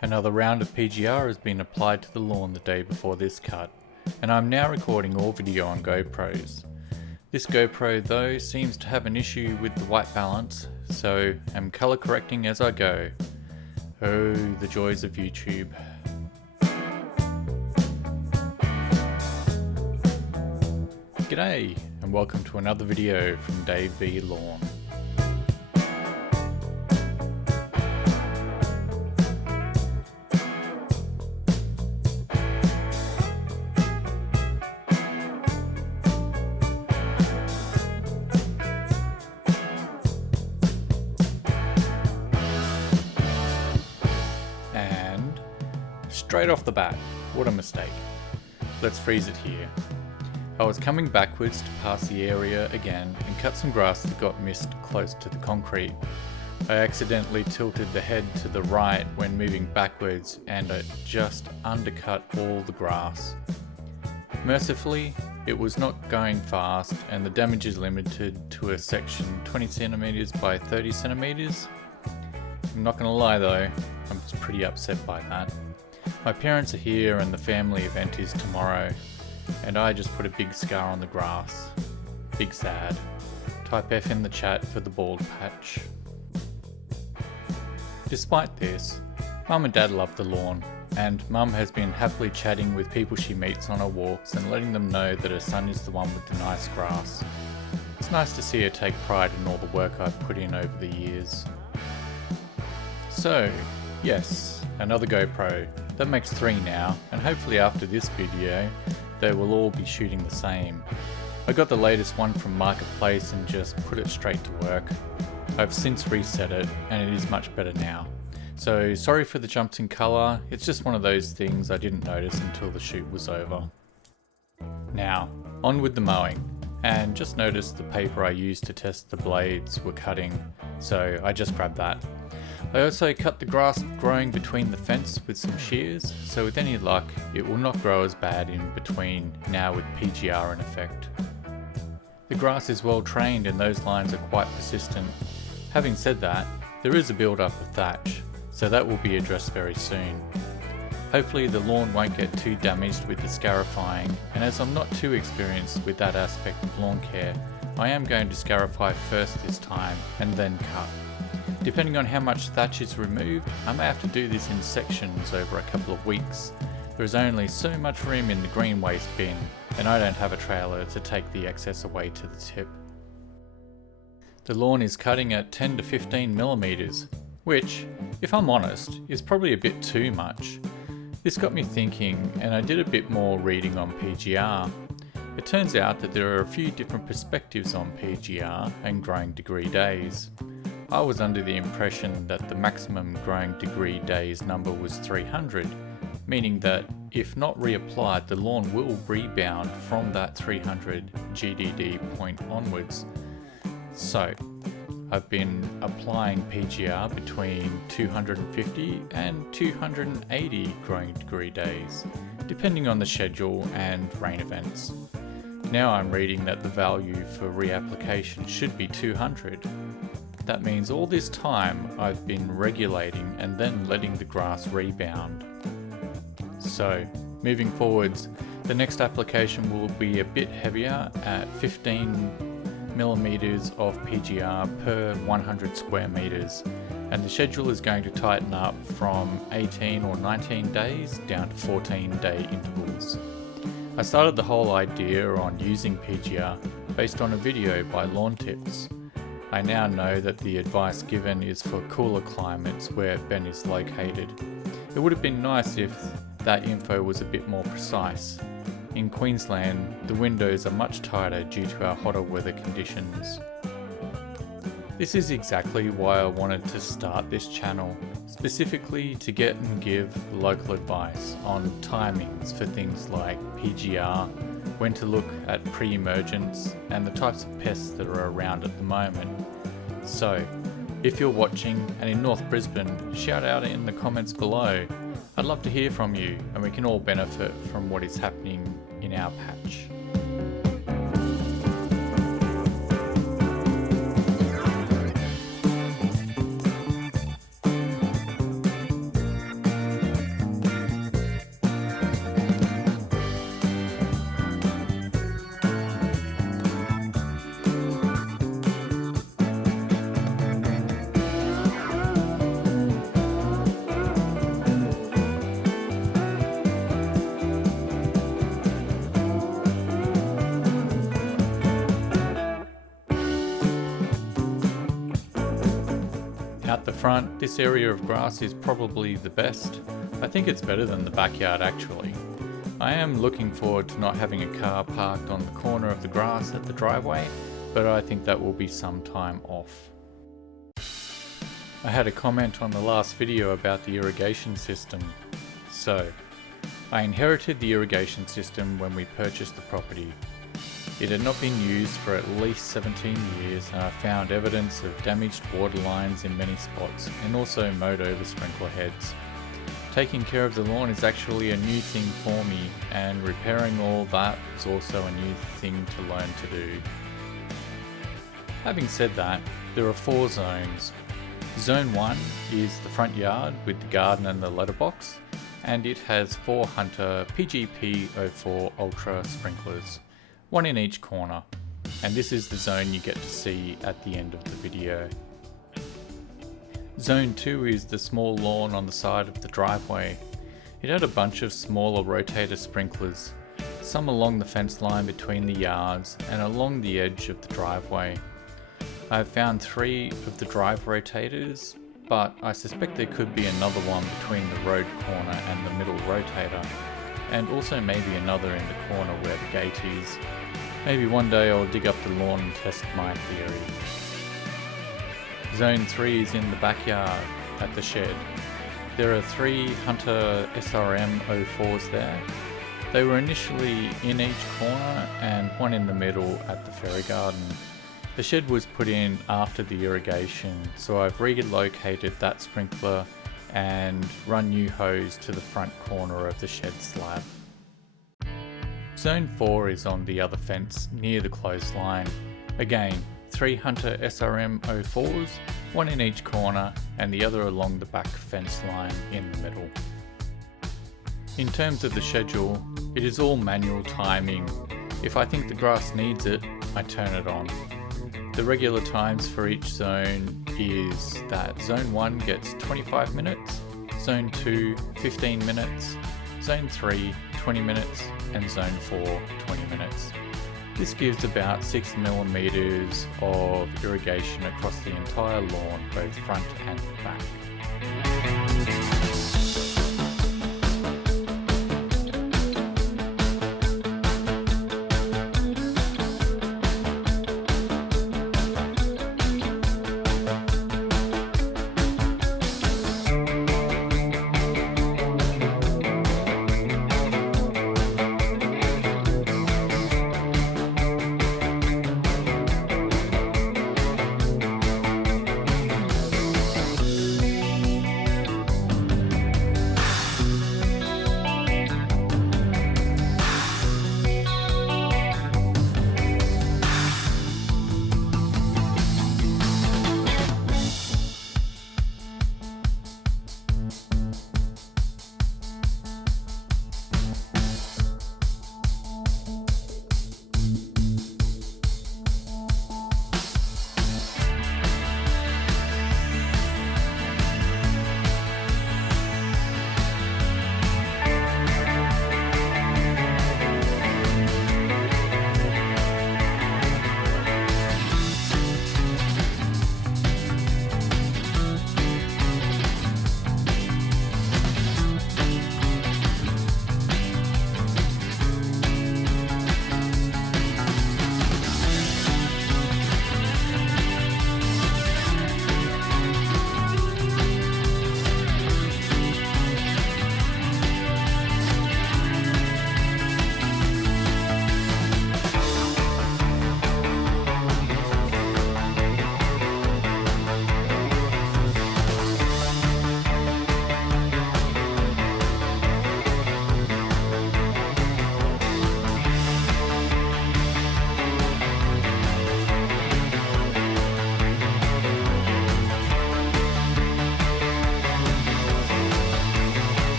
Another round of PGR has been applied to the lawn the day before this cut, and I'm now recording all video on GoPros. This GoPro though seems to have an issue with the white balance, so I'm colour correcting as I go. Oh, the joys of YouTube. G'day, and welcome to another video from Dave V Lawn. Straight off the bat, what a mistake. Let's freeze it here. I was coming backwards to pass the area again and cut some grass that got missed close to the concrete. I accidentally tilted the head to the right when moving backwards and it just undercut all the grass. Mercifully, it was not going fast and the damage is limited to a section 20 centimeters by 30 centimeters. I'm not gonna lie though, I'm pretty upset by that. My parents are here and the family event is tomorrow, and I just put a big scar on the grass. Big sad. Type F in the chat for the bald patch. Despite this, Mum and Dad love the lawn, and Mum has been happily chatting with people she meets on her walks and letting them know that her son is the one with the nice grass. It's nice to see her take pride in all the work I've put in over the years. So, yes, another GoPro. That makes 3 now, and hopefully after this video, they will all be shooting the same. I got the latest one from Marketplace and just put it straight to work. I've since reset it, and it is much better now. So sorry for the jumps in colour, it's just one of those things I didn't notice until the shoot was over. Now, on with the mowing, and just noticed the paper I used to test the blades were cutting, so I just grabbed that. I also cut the grass growing between the fence with some shears, so with any luck it will not grow as bad in between now with PGR in effect. The grass is well trained and those lines are quite persistent. Having said that, there is a build up of thatch, so that will be addressed very soon. Hopefully the lawn won't get too damaged with the scarifying, and as I'm not too experienced with that aspect of lawn care, I am going to scarify first this time and then cut. Depending on how much thatch is removed, I may have to do this in sections over a couple of weeks. There is only so much room in the green waste bin, and I don't have a trailer to take the excess away to the tip. The lawn is cutting at 10 to 15 millimeters, which, if I'm honest, is probably a bit too much. This got me thinking, and I did a bit more reading on PGR. It turns out that there are a few different perspectives on PGR and growing degree days. I was under the impression that the maximum growing degree days number was 300, meaning that if not reapplied, the lawn will rebound from that 300 GDD point onwards. So, I've been applying PGR between 250 and 280 growing degree days, depending on the schedule and rain events. Now I'm reading that the value for reapplication should be 200. That means all this time I've been regulating and then letting the grass rebound. So, moving forwards, the next application will be a bit heavier at 15 millimeters of PGR per 100 square meters, and the schedule is going to tighten up from 18 or 19 days down to 14-day intervals. I started the whole idea on using PGR based on a video by Lawn Tips. I now know that the advice given is for cooler climates where Ben is located. It would have been nice if that info was a bit more precise. In Queensland, the windows are much tighter due to our hotter weather conditions. This is exactly why I wanted to start this channel, specifically to get and give local advice on timings for things like PGR, when to look at pre-emergence, and the types of pests that are around at the moment. So, if you're watching and in North Brisbane, shout out in the comments below. I'd love to hear from you and we can all benefit from what is happening in our patch. At the front, this area of grass is probably the best. I think it's better than the backyard actually. I am looking forward to not having a car parked on the corner of the grass at the driveway, but I think that will be some time off. I had a comment on the last video about the irrigation system. So, I inherited the irrigation system when we purchased the property. It had not been used for at least 17 years, and I found evidence of damaged water lines in many spots and also mowed over sprinkler heads. Taking care of the lawn is actually a new thing for me, and repairing all that is also a new thing to learn to do. Having said that, there are 4 zones. Zone 1 is the front yard with the garden and the letterbox, and it has 4 Hunter PGP04 Ultra sprinklers, 1 in each corner, and this is the zone you get to see at the end of the video. Zone 2 is the small lawn on the side of the driveway. It had a bunch of smaller rotator sprinklers, some along the fence line between the yards and along the edge of the driveway. I have found 3 of the drive rotators, but I suspect there could be another one between the road corner and the middle rotator, and also maybe another in the corner where the gate is. Maybe one day I'll dig up the lawn and test my theory. Zone 3 is in the backyard at the shed. There are 3 Hunter SRM 04s there. They were initially in each corner and one in the middle at the fairy garden. The shed was put in after the irrigation, so I've relocated that sprinkler and run new hose to the front corner of the shed slab. Zone 4 is on the other fence near the clothesline. Again, 3 Hunter SRM 04s, one in each corner and the other along the back fence line in the middle. In terms of the schedule, it is all manual timing. If I think the grass needs it, I turn it on. The regular times for each zone is that Zone 1 gets 25 minutes, Zone 2 15 minutes, Zone 3 20 minutes, and Zone 4 20 minutes. This gives about 6 millimeters of irrigation across the entire lawn, both front and back.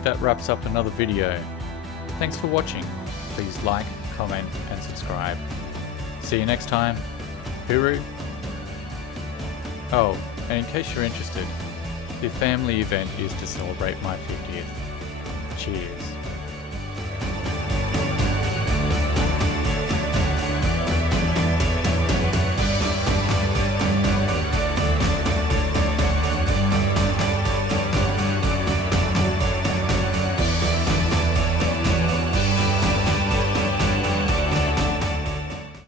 think that wraps up another video. Thanks for watching. Please like, comment and subscribe. See you next time. Hooroo! Oh, and in case you're interested, the family event is to celebrate my 50th. Cheers.